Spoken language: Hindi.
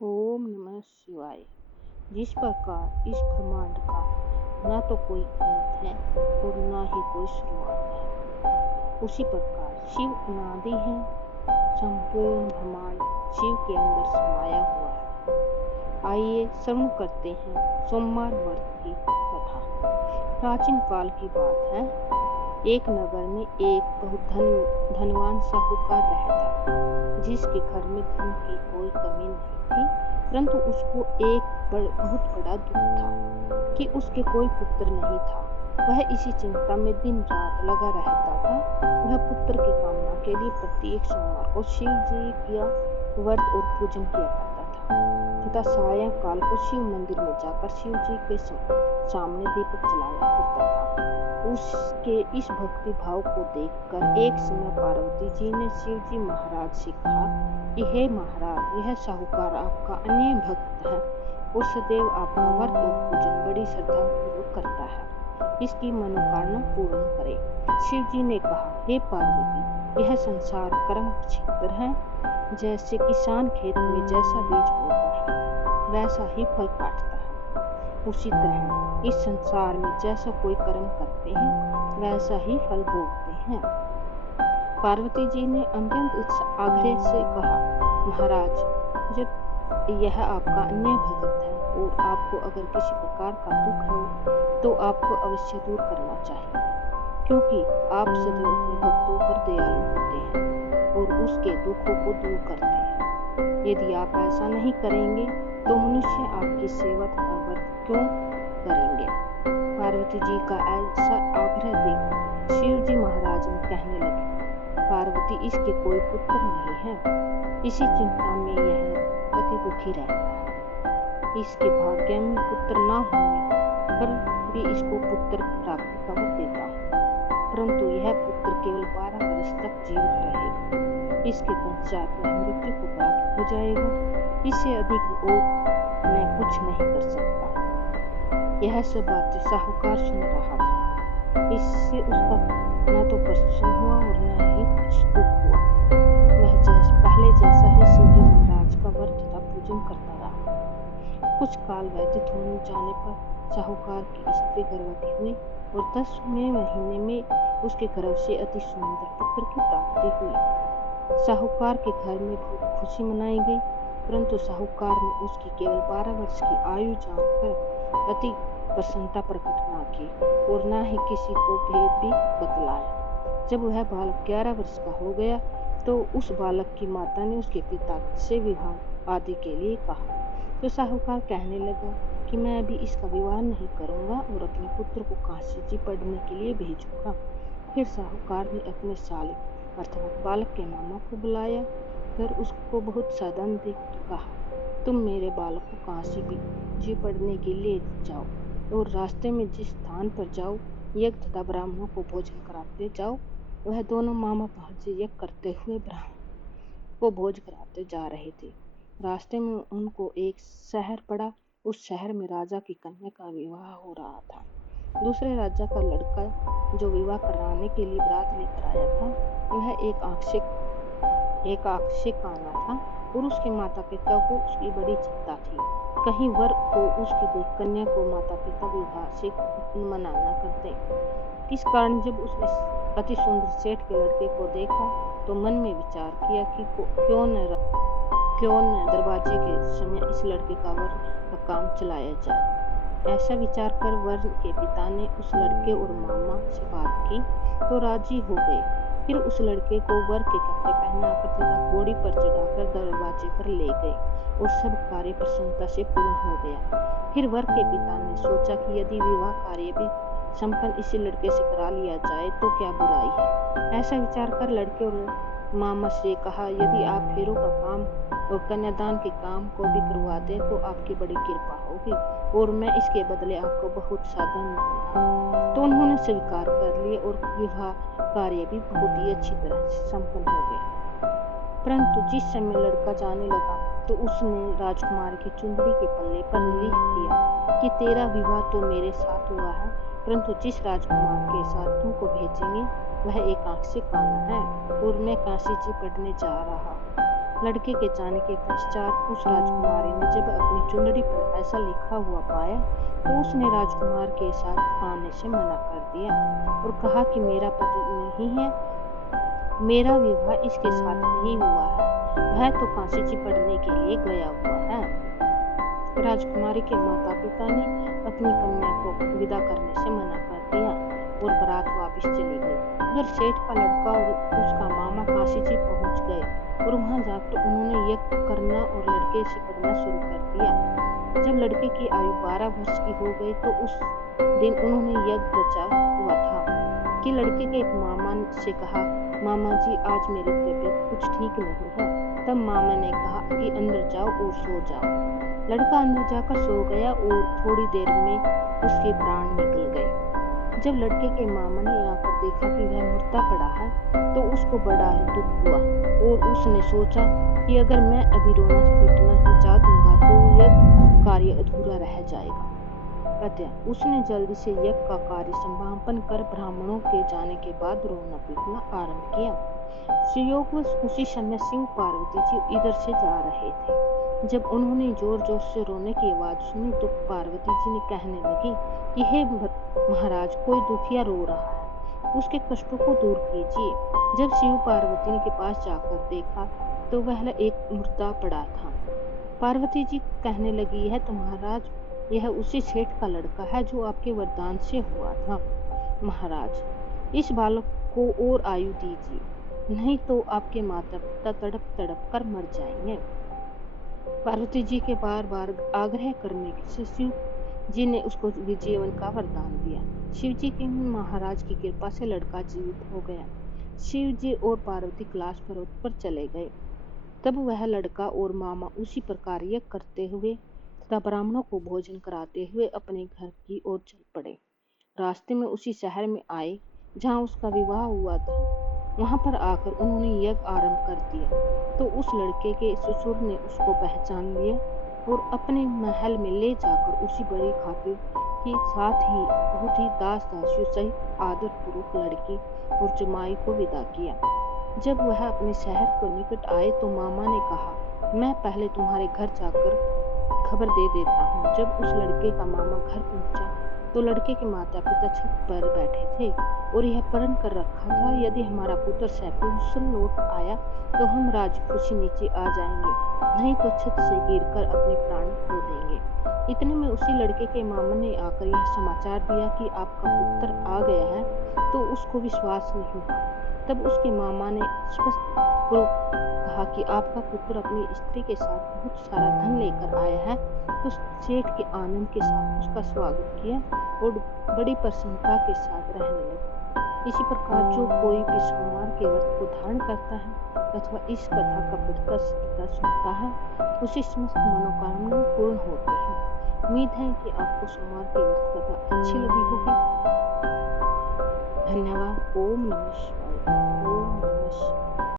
ओम नमः शिवाय। जिस प्रकार इस ब्रह्मांड का ना तो कोई अंत है और ना ही कोई शुरुआत है, उसी प्रकार शिव अनादि है। संपूर्ण ब्रह्मांड शिव के अंदर समाया हुआ है। आइए श्रवण करते हैं सोमवार व्रत की कथा। प्राचीन काल की बात है। एक नगर में एक बहुत धनवान साहूकार रहता, जिसके घर में धन की कोई कमी नहीं थी, परंतु उसको एक बहुत बड़ा दुख था कि उसके कोई पुत्र नहीं था। वह इसी चिंता में दिन रात लगा रहता था। वह पुत्र की कामना के लिए प्रत्येक सोमवार को शिव जी का व्रत और पूजन किया करता था तथा सायंकाल को शिव मंदिर में जाकर शिव जी के सामने दीपक जलाया करता था। उसके इस भक्ति भाव को देखकर एक समय पार्वती जी ने शिव जी महाराज से कहा कि हे महाराज, यह साहूकार आपका अन्य भक्त है और सदैव आपका व्रत और पूजन बड़ी श्रद्धा पूर्वक करता है। इसकी मनोकामना पूर्ण करे। शिव जी ने कहा, हे पार्वती, यह संसार कर्म क्षेत्र है। जैसे किसान खेत में जैसा बीज बोता है वैसा ही फल काटता है, उसी तरह इस संसार में जैसा कोई कर्म करते हैं वैसा ही फल भोगते हैं। पार्वती जी ने अत्यंत आग्रह से कहा, महाराज, जब यह आपका अन्य भक्त है और आपको अगर किसी प्रकार का दुख हो तो आपको अवश्य दूर करना चाहिए, क्योंकि आप सदैव अपने भक्तों पर दयालु होते हैं और उसके दुखों को दूर करते हैं। यदि आप ऐसा नहीं करेंगे तो मनुष्य आपकी सेवा तथा व्रत क्यों करेंगे। पार्वती जी का ऐसा आग्रह देख शिव जी महाराज ने कहने लगे, पार्वती, इसके कोई पुत्र नहीं है। इसी चिंता में यह अति दुखी रहता है। इसके भाग्य में पुत्र न होने पर भी इसको पुत्र प्राप्ति का वर देता हूँ, परंतु यह पुत्र केवल 12 वर्ष तक जीवित रहेगा। इसके पश्चात वह मृत्यु को प्राप्त हो जाएगा। इससे अधिक और मैं कुछ नहीं कर सकता। यह सब बातें साहूकार सुन रहा था। इससे उसका न तो प्रसन्न हुआ और न ही कुछ दुख हुआ। वह पहले जैसा ही शिव जी महाराज का व्रत तथा पूजन करता रहा। कुछ काल व्यतीत होने जाने पर साहूकार की स्त्री गर्भवती हुई और 10वें महीने में उसके गर्भ से अति सुंदर पुत्र की प्राप्ति हुई। साहूकार के घर में बहुत खुशी मनाई गई, परंतु साहूकार ने उसकी केवल 12 वर्ष की आयु जानकर अति प्रसन्नता प्रकट न की और न ही किसी को भेद भी बतलाया। जब वह बालक 11 वर्ष का हो गया तो उस बालक की माता ने उसके पिता से विवाह आदि के लिए कहा, तो साहूकार कहने लगा कि मैं अभी इसका विवाह नहीं करूंगा और अपने पुत्र को काशी जी पढ़ने के लिए भेजूंगा। फिर साहूकार ने अपने सालिक अर्थात बालक के मामा को बुलाया कर उसको बहुत साधन देकर कहा, तुम मेरे बालक को काशी जी पढ़ने के लिए जाओ और रास्ते में जिस स्थान पर जाओ यज्ञ तथा ब्राह्मणों को भोजन कराते जाओ। वह दोनों मामा भांजे यज्ञ करते हुए ब्राह्मण को भोज कराते जा रहे थे। रास्ते में उनको एक शहर पड़ा। उस शहर में राजा की कन्या का विवाह हो रहा था। दूसरे राजा का लड़का जो विवाह कराने के लिए बारात लेकर आया था, वह एक आशिकाना था और उसके माता पिता को उसकी बड़ी चिंता थी। कहीं वर को उसकी कन्या को माता पिता विवाह से मना न कर दें। इस कारण जब उसने अति सुंदर सेठ के लड़के को देखा तो मन में विचार किया कि क्यों न दरवाजे के समय इस लड़के का वर का काम चलाया जाए। ऐसा विचार कर वर के पिता ने उस लड़के और मामा से बात की तो राजी हो गए। फिर उस लड़के को वर के कपड़े पहनाकर तथा घोड़ी पर चढ़ाकर दरवाजे पर ले गए और सब कार्य प्रसन्नता से पूर्ण हो गया। फिर वर के पिता ने सोचा कि यदि विवाह कार्य भी संपन्न इसी लड़के से करा लिया जाए तो क्या बुराई है। ऐसा विचार कर लड़के और मामा से कहा, यदि आप फेरों का काम और कन्यादान के काम को भी करवा दें तो आपकी बड़ी कृपा होगी और मैं इसके बदले आपको बहुत साधन दूंगा। तो उन्होंने स्वीकार कर लिए और विवाह कार्य भी बहुत ही अच्छी तरह से संपन्न हो गया। परंतु जिस समय लड़का जाने लगा तो उसने राजकुमार की चुंदड़ी के पल्ले पर लिख दिया कि तेरा विवाह तो मेरे साथ हुआ है, परंतु जिस राजकुमार के साथ तुमको भेजेंगे वह एक आशिकाना है और मैं काशी जी पढ़ने जा रहा हूँ। लड़के के जाने के पश्चात उस राजकुमारी ने जब अपनी चुनरी पर ऐसा लिखा हुआ पाया तो उसने राजकुमार के साथ आने से मना कर दिया और कहा कि मेरा पति नहीं है, मेरा विवाह इसके साथ नहीं हुआ है, वह तो काशी जी पढ़ने के लिए गया हुआ है। राजकुमारी के माता पिता ने अपनी कन्या को विदा करने से मना कर दिया और बारात वापस चली गई। उधर सेठ का लड़का और उसका मामा काशी जी पहुंच गए और वहां जाकर उन्होंने यज्ञ करना और लड़के से पढ़ना शुरू कर दिया। जब लड़के की आयु 12 वर्ष की हो गई तो उस दिन उन्होंने यज्ञ रचा हुआ था कि लड़के के एक मामा से कहा, मामा जी आज मेरी तबीयत कुछ ठीक नहीं है। तब मामा ने कहा कि अंदर जाओ और सो जाओ। लड़का अंदर जाकर सो गया और थोड़ी देर में उसके प्राण निकल गए। जब लड़के के मामा ने आकर देखा कि वह मुर्दा पड़ा है तो उसको बड़ा ही दुख हुआ और उसने सोचा कि अगर मैं अभी रोना पीटना मचा दूंगा तो यह कार्य अधूरा रह जाएगा। अतः उसने जल्दी से यज्ञ का कार्य समापन कर ब्राह्मणों के जाने के बाद रोना पीटना आरंभ किया। संयोगवश उसी समय शिव पार्वती जी इधर से जा रहे थे। जब उन्होंने जोर जोर से रोने की आवाज सुनी तो पार्वती जी ने कहने लगी कि हे महाराज, कोई दुखिया रो रहा है, उसके कष्टों को दूर कीजिए। जब शिव पार्वती के पास जाकर देखा तो वह एक मुर्दा पड़ा था। पार्वती जी कहने लगी, है तो महाराज, यह उसी सेठ का लड़का है जो आपके वरदान से हुआ था। महाराज, इस बालक को और आयु दीजिए, नहीं तो आपके माता पिता तड़प तड़प कर मर जाएंगे। पार्वती जी के बार बार आग्रह करने से शिव जी ने उसको जीवन का वरदान दिया। शिव जी की महाराज की कृपा से लड़का जीवित हो गया। शिव जी और पार्वती कैलाश पर्वत पर चले गए। तब वह लड़का और मामा उसी प्रकार यज्ञ करते हुए तथा ब्राह्मणों को भोजन कराते हुए अपने घर की ओर चल पड़े। रास्ते में उसी शहर में आए जहाँ उसका विवाह हुआ था। वहां पर आकर उन्होंने यज्ञ आरंभ कर दिया तो उस लड़के के ससुर ने उसको पहचान लिया और अपने महल में ले जाकर उसी बड़ी खातिर के साथ ही बहुत ही दास दासियों सहित आदर पूर्वक लड़की और जमाई को विदा किया। जब वह अपने शहर के निकट आए तो मामा ने कहा, मैं पहले तुम्हारे घर जाकर खबर दे देता हूँ। जब उस लड़के का मामा घर पहुंचा तो लड़के के माता पिता छत पर बैठे थे और यह प्रण कर रखा था, यदि हमारा पुत्र सकुशल लौट आया तो हम राज खुशी नीचे आ जाएंगे, नहीं तो छत से गिरकर अपने प्राण खो देंगे। इतने में उसी लड़के के मामा ने आकर यह समाचार दिया कि आपका पुत्र आ गया है, तो उसको विश्वास नहीं हुआ। तब उसके मामा ने स्पष्ट कहा कि आपका पुत्र अपनी स्त्री के साथ बहुत सारा धन लेकर आया है। तो सेठ के आनंद के साथ उसका स्वागत किया और बड़ी प्रसन्नता के साथ रहने लगे। इसी प्रकार जो कोई भी सोमवार के व्रत को धारण करता है अथवा इस कथा का पढ़ता सीखता सुनता है, उसी समस्त मनोकामना पूर्ण होती है। उम्मीद है कि आपको सोमवार की व्रत कथा अच्छी लगी होगी। धन्यवाद। ओम नमः शिवाय। ओम नमः शिवाय।